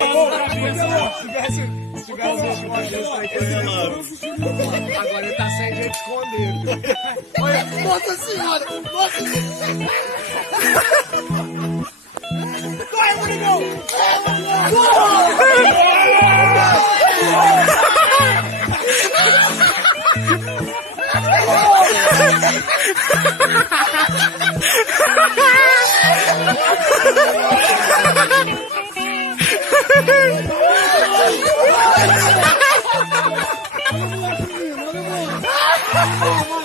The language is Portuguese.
Se tivesse agora ele tá sem jeito de esconder. Olha, Nossa Senhora! Nossa Senhora! Corre, Rodrigão! Olha,